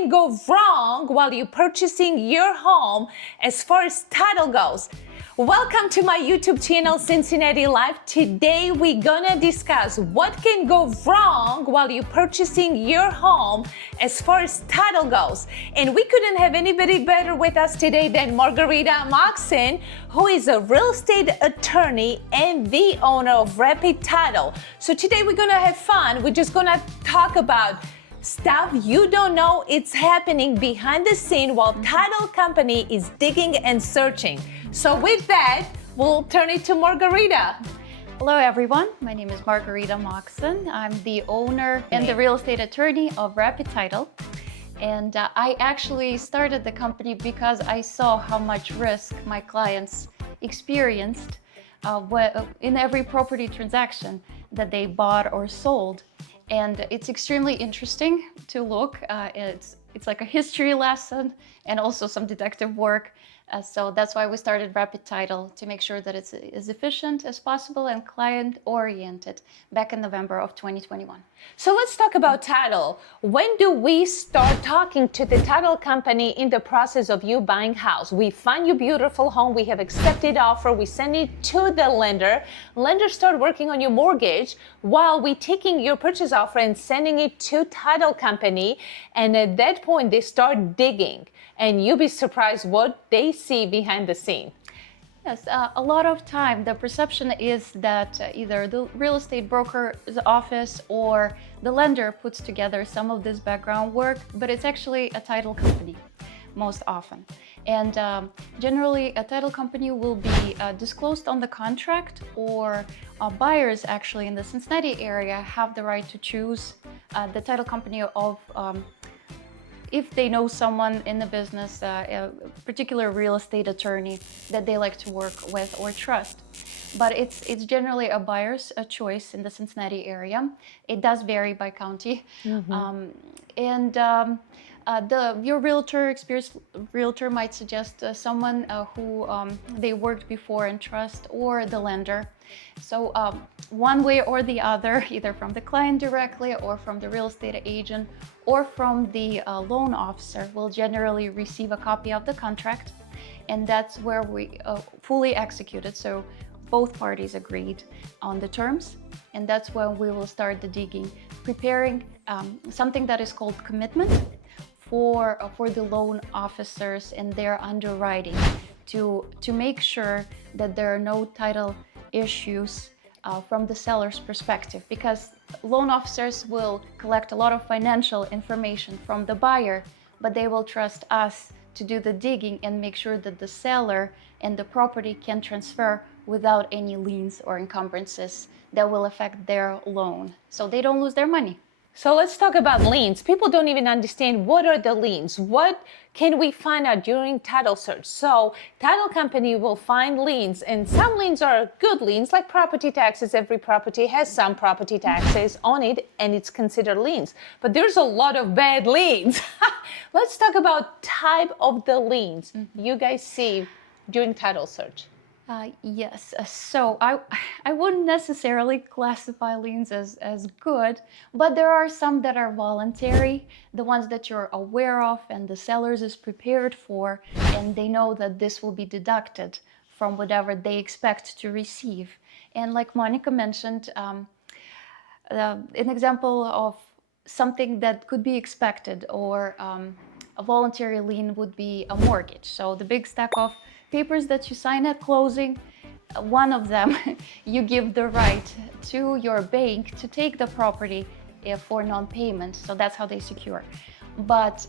can go wrong while you're purchasing your home as far as title goes? Welcome to my YouTube channel, Cincinnati Life. Today we're gonna discuss what can go wrong while you're purchasing your home as far as title goes. And we couldn't have anybody better with us today than Margarita Moksin, who is a real estate attorney and the owner of Rapid Title. So today we're gonna have fun. We're just gonna talk about stuff you don't know it's happening behind the scene while title company is digging and searching. So with that, we'll turn it to Margarita. Hello everyone, my name is Margarita Moksin. I'm the owner and the real estate attorney of Rapid Title. And I actually started the company because I saw how much risk my clients experienced in every property transaction that they bought or sold. And it's extremely interesting to look. It's like a history lesson and also some detective work. So that's why we started Rapid Title, to make sure that it's as efficient as possible and client-oriented back in November of 2021. So let's talk about title. When do we start talking to the title company in the process of you buying house? We find your beautiful home, we have accepted offer, we send it to the lender. Lender start working on your mortgage while we taking your purchase offer and sending it to title company. And at that point, they start digging. And you'll be surprised what they see behind the scene. Yes, a lot of time the perception is that either the real estate broker's office or the lender puts together some of this background work, but it's actually a title company most often. And generally a title company will be disclosed on the contract, or buyers actually in the Cincinnati area have the right to choose the title company of if they know someone in the business, a particular real estate attorney that they like to work with or trust. But it's generally a buyer's choice in the Cincinnati area. It does vary by county. Your experienced realtor might suggest someone who they worked before and trust, or the lender. So one way or the other, either from the client directly or from the real estate agent or from the loan officer, will generally receive a copy of the contract, and that's where we fully execute it. So both parties agreed on the terms, and that's when we will start the digging, preparing something that is called commitment for the loan officers and their underwriting to make sure that there are no title issues from the seller's perspective, because loan officers will collect a lot of financial information from the buyer, but they will trust us to do the digging and make sure that the seller and the property can transfer without any liens or encumbrances that will affect their loan, so they don't lose their money. So let's talk about liens. People don't even understand what are the liens. What can we find out during title search? So title company will find liens, and some liens are good liens, like property taxes. Every property has some property taxes on it, and it's considered liens. But there's a lot of bad liens. Let's talk about type of the liens you guys see during title search. Yes, so I wouldn't necessarily classify liens as good, but there are some that are voluntary, the ones that you're aware of and the sellers is prepared for, and they know that this will be deducted from whatever they expect to receive. And like Monica mentioned, an example of something that could be expected, or a voluntary lien, would be a mortgage. So the big stack of papers that you sign at closing, one of them you give the right to your bank to take the property for non-payment. So that's how they secure. But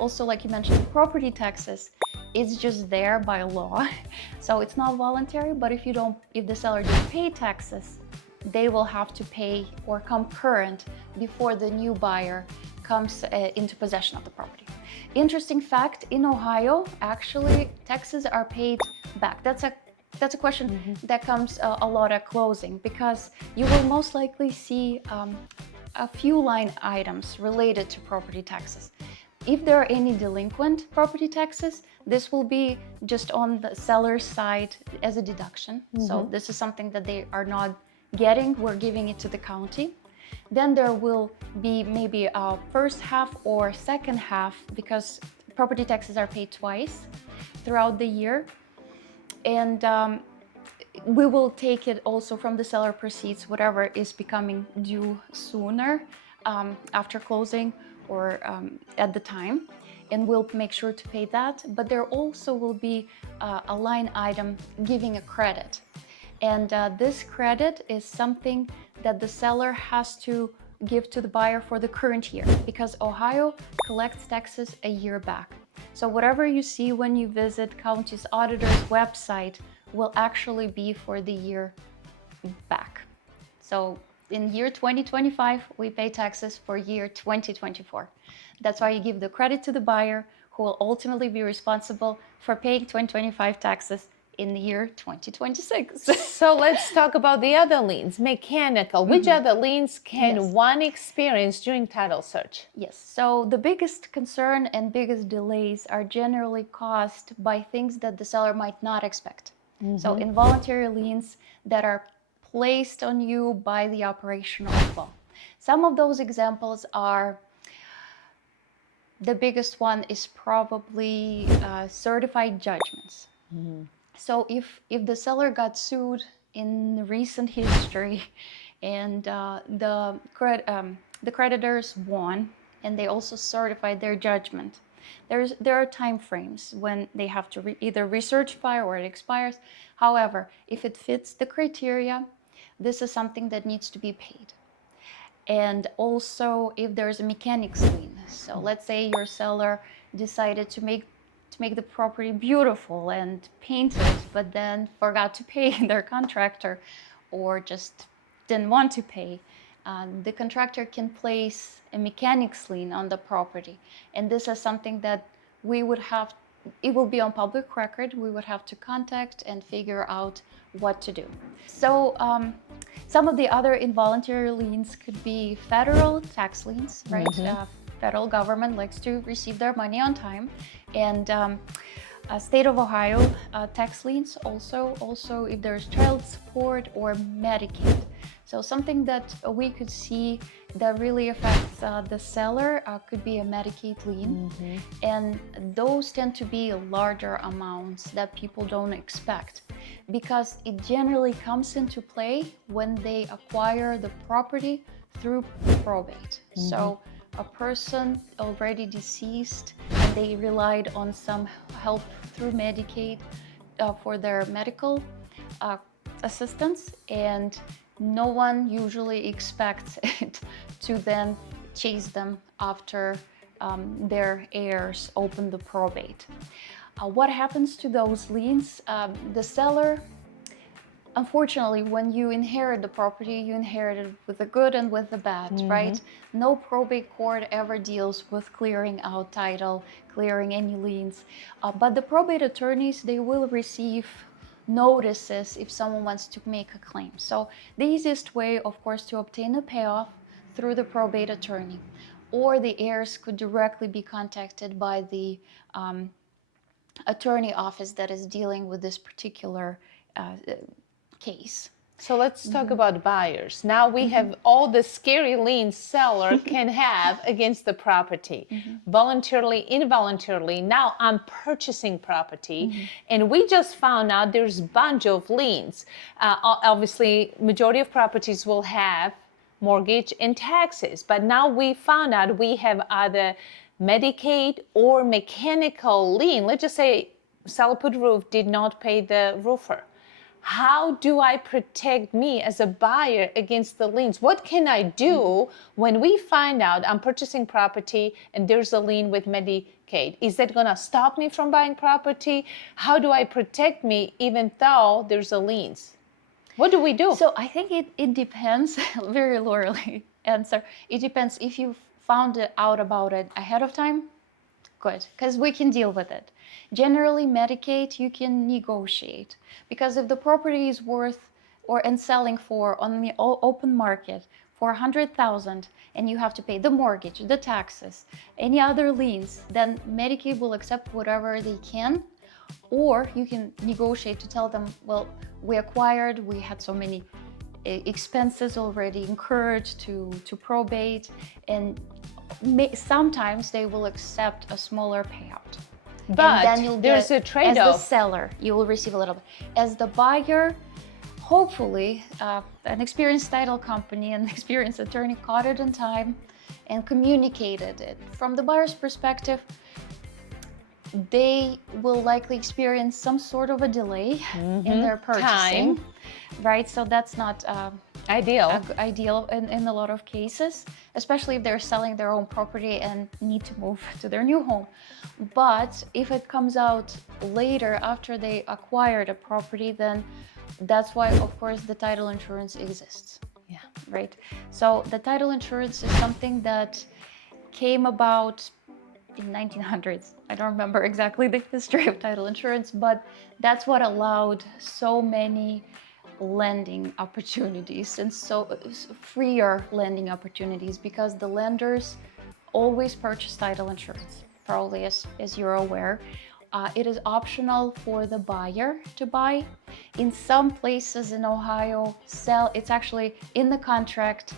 also, like you mentioned, property taxes, it's just there by law. So it's not voluntary, but if the seller didn't pay taxes, they will have to pay or come current before the new buyer comes into possession of the property. Interesting fact, in Ohio, actually, taxes are paid back. That's a question that comes a lot at closing, because you will most likely see a few line items related to property taxes. If there are any delinquent property taxes, this will be just on the seller's side as a deduction. So this is something that they are not getting. We're giving it to the county. Then there will be maybe a first half or second half, because property taxes are paid twice throughout the year. And we will take it also from the seller proceeds, whatever is becoming due sooner after closing or at the time, and we'll make sure to pay that. But there also will be a line item giving a credit. And this credit is something that the seller has to give to the buyer for the current year, because Ohio collects taxes a year back. So whatever you see when you visit county's auditor's website will actually be for the year back. So in year 2025, we pay taxes for year 2024. That's why you give the credit to the buyer, who will ultimately be responsible for paying 2025 taxes in the year 2026. So let's talk about the other liens, mechanical. Which other liens can one experience during title search? Yes, so the biggest concern and biggest delays are generally caused by things that the seller might not expect. So involuntary liens that are placed on you by the operational law. Some of those examples are, the biggest one is probably certified judgments. So if the seller got sued in recent history and the creditors won and they also certified their judgment, there are time frames when they have to either recertify or it expires. However, if it fits the criteria, this is something that needs to be paid. And also if there's a mechanics lien. So let's say your seller decided to make the property beautiful and paint it, but then forgot to pay their contractor or just didn't want to pay. The contractor can place a mechanics lien on the property. And this is something that we would have, it will be on public record, we would have to contact and figure out what to do. So some of the other involuntary liens could be federal tax liens, right? Federal government likes to receive their money on time. And state of Ohio tax liens also if there's child support or Medicaid. So something that we could see that really affects the seller could be a Medicaid lien. And those tend to be larger amounts that people don't expect, because it generally comes into play when they acquire the property through probate. So a person already deceased and they relied on some help through Medicaid for their medical assistance, and no one usually expects it to then chase them after their heirs open the probate. What happens to those liens? The seller, unfortunately, when you inherit the property, you inherit it with the good and with the bad, right? No probate court ever deals with clearing out title, clearing any liens. But the probate attorneys, they will receive notices if someone wants to make a claim. So the easiest way, of course, to obtain a payoff through the probate attorney, or the heirs could directly be contacted by the attorney office that is dealing with this particular case. So let's talk about buyers. Now we have all the scary liens seller can have against the property, voluntarily, involuntarily. Now I'm purchasing property, and we just found out there's a bunch of liens. Obviously, majority of properties will have mortgage and taxes, but now we found out we have either Medicaid or mechanical lien. Let's just say seller put roof, did not pay the roofer. How do I protect me as a buyer against the liens? What can I do when we find out I'm purchasing property and there's a lien with Medicaid? Is that gonna stop me from buying property? How do I protect me even though there's a liens? What do we do? So I think it depends, very literally answer. It depends. If you found out about it ahead of time, good, because we can deal with it. Generally, Medicaid, you can negotiate, because if the property is worth and selling for on the open market for $100,000 and you have to pay the mortgage, the taxes, any other liens, then Medicaid will accept whatever they can, or you can negotiate to tell them, well, we acquired, we had so many expenses already incurred to probate, and sometimes they will accept a smaller payout. But and then you'll there's a trade-off. As the seller, you will receive a little bit. As the buyer, hopefully, an experienced title company and experienced attorney caught it in time and communicated it. From the buyer's perspective, they will likely experience some sort of a delay in their purchasing. Time. Right? So that's not Ideal. ideal in a lot of cases, especially if they're selling their own property and need to move to their new home. But if it comes out later after they acquired a property, then that's why, of course, the title insurance exists. Yeah. Right? So the title insurance is something that came about in 1900s. I don't remember exactly the history of title insurance, but that's what allowed so many lending opportunities and so freer lending opportunities, because the lenders always purchase title insurance, probably as you're aware. It is optional for the buyer to buy. In some places in Ohio, it's actually in the contract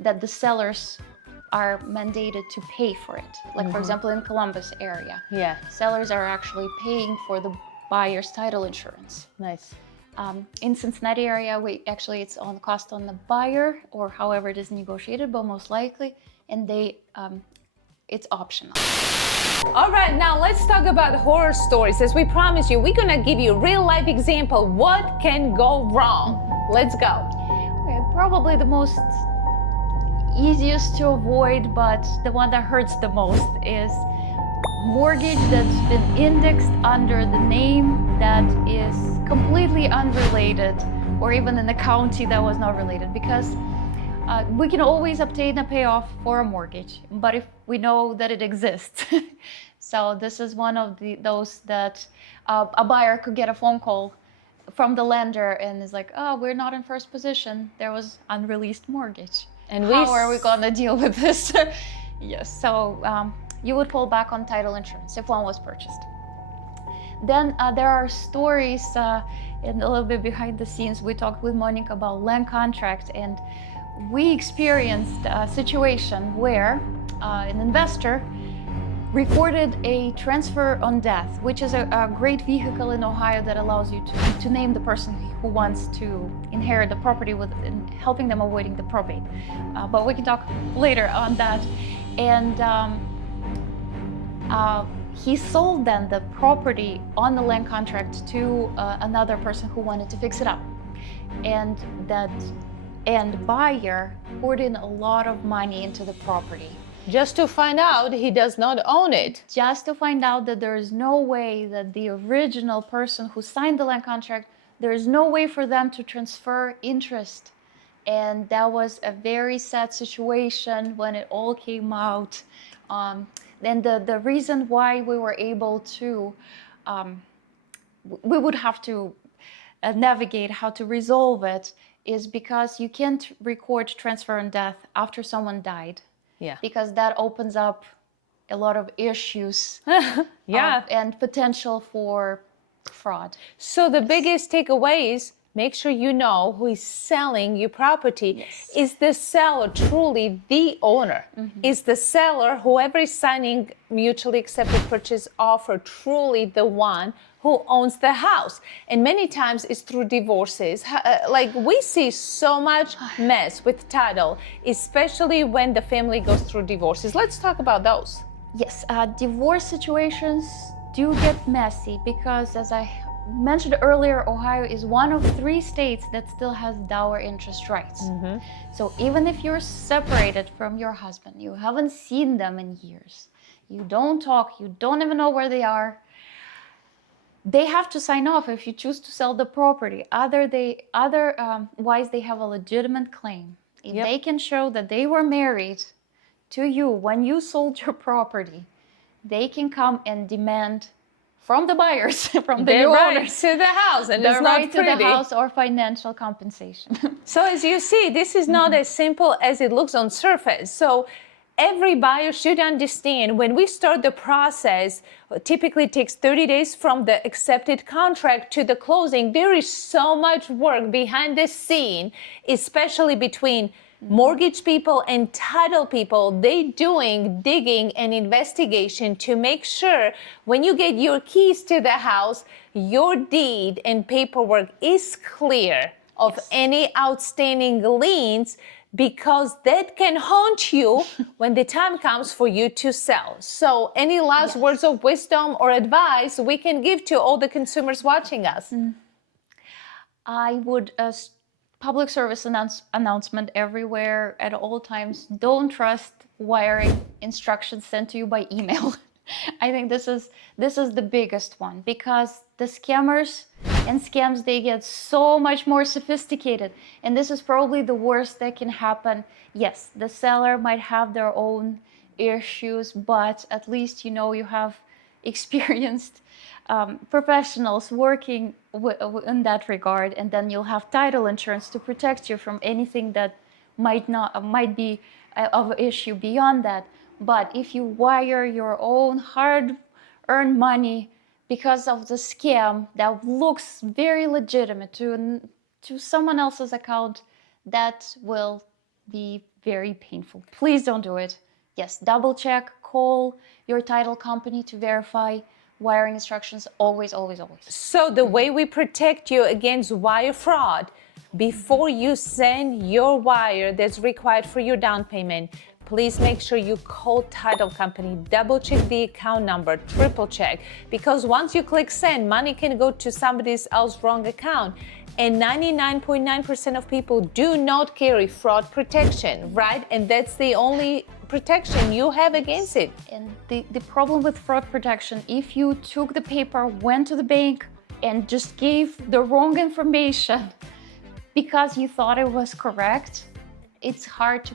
that the sellers are mandated to pay for it. Like for example, in Columbus area, Yeah. sellers are actually paying for the buyer's title insurance. Nice. In Cincinnati area, it's on cost on the buyer, or however it is negotiated, but most likely, and it's optional. All right, now let's talk about horror stories. As we promised you, we're gonna give you a real life example. What can go wrong? Let's go. Okay, probably the most easiest to avoid, but the one that hurts the most is mortgage that's been indexed under the name that is completely unrelated, or even in a county that was not related, because we can always obtain a payoff for a mortgage, but if we know that it exists. So this is one of those that a buyer could get a phone call from the lender and is like, oh, we're not in first position, there was unreleased mortgage. And how are we gonna deal with this? Yes, so you would fall back on title insurance if one was purchased. Then there are stories and a little bit behind the scenes. We talked with Monica about land contract, and we experienced a situation where an investor recorded a transfer on death, which is a great vehicle in Ohio that allows you to name the person who wants to inherit the property with helping them avoiding the probate. But we can talk later on that. And he sold then the property on the land contract to another person who wanted to fix it up. And that end buyer poured in a lot of money into the property. Just to find out he does not own it. Just to find out that there is no way that the original person who signed the land contract, there is no way for them to transfer interest. And that was a very sad situation when it all came out. Then the reason why we were able to, we would have to navigate how to resolve it, is because you can't record transfer on death after someone died. Yeah. Because that opens up a lot of issues Yeah. And potential for fraud. So the biggest takeaway is make sure you know who is selling your property. Yes. Is the seller truly the owner? Is the seller, whoever is signing mutually accepted purchase offer, truly the one who owns the house? And many times it's through divorces. Like we see so much mess with title, especially when the family goes through divorces. Let's talk about those. Yes, divorce situations do get messy because, as I mentioned earlier, Ohio is one of 3 states that still has dower interest rights. So even if you're separated from your husband, you haven't seen them in years, you don't talk, you don't even know where they are, they have to sign off if you choose to sell the property. Otherwise, they have a legitimate claim. If they can show that they were married to you when you sold your property, they can come and demand from the buyers, from the new owners, to the house, and the it's right not to pretty. the house or financial compensation. So as you see, this is not as simple as it looks on surface. So every buyer should understand when we start the process, typically it takes 30 days from the accepted contract to the closing. There is so much work behind the scene, especially between mortgage people and title people. They doing digging and investigation to make sure when you get your keys to the house, your deed and paperwork is clear of any outstanding liens, because that can haunt you when the time comes for you to sell. So any last words of wisdom or advice we can give to all the consumers watching us? I would public service announcement everywhere at all times. Don't trust wiring instructions sent to you by email. I think this is the biggest one, because the scammers and scams, they get so much more sophisticated, and this is probably the worst that can happen. Yes, the seller might have their own issues, but at least you have experienced professionals working in that regard, and then you'll have title insurance to protect you from anything that might be of issue beyond that. But if you wire your own hard-earned money because of the scam that looks very legitimate to someone else's account, that will be very painful. Please don't do it. Yes, double check, call your title company to verify wiring instructions, always, always, always. So the way we protect you against wire fraud, before you send your wire that's required for your down payment, please make sure you call title company, double check the account number, triple check, because once you click send, money can go to somebody else's wrong account. And 99.9% of people do not carry fraud protection, right? And that's the only protection you have against it. And the problem with fraud protection, if you took the paper, went to the bank, and just gave the wrong information because you thought it was correct, it's hard to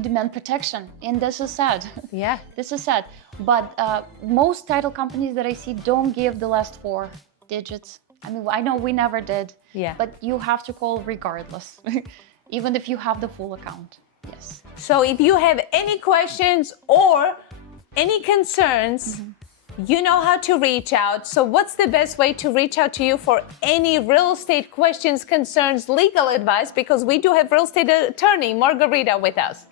demand protection, and this is sad. Yeah, this is sad. But most title companies that I see don't give the last 4 digits. I mean, I know we never did. Yeah. But you have to call regardless, even if you have the full account. Yes. So if you have any questions or any concerns, you know how to reach out. So what's the best way to reach out to you for any real estate questions, concerns, legal advice? Because we do have real estate attorney Margarita with us.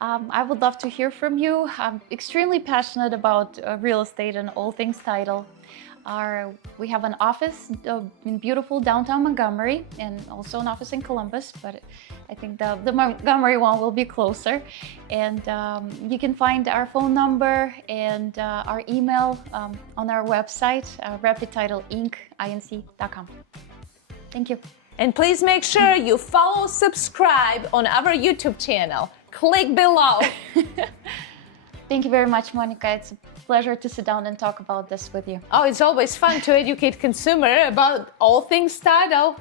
I would love to hear from you. I'm extremely passionate about real estate and all things title. We have an office in beautiful downtown Montgomery, and also an office in Columbus, but I think the Montgomery one will be closer. And you can find our phone number and our email on our website, rapidtitleincom. Thank you. And please make sure you follow, subscribe on our YouTube channel. Click below. Thank you very much, Monica. It's a pleasure to sit down and talk about this with you. Oh, it's always fun to educate consumer about all things title.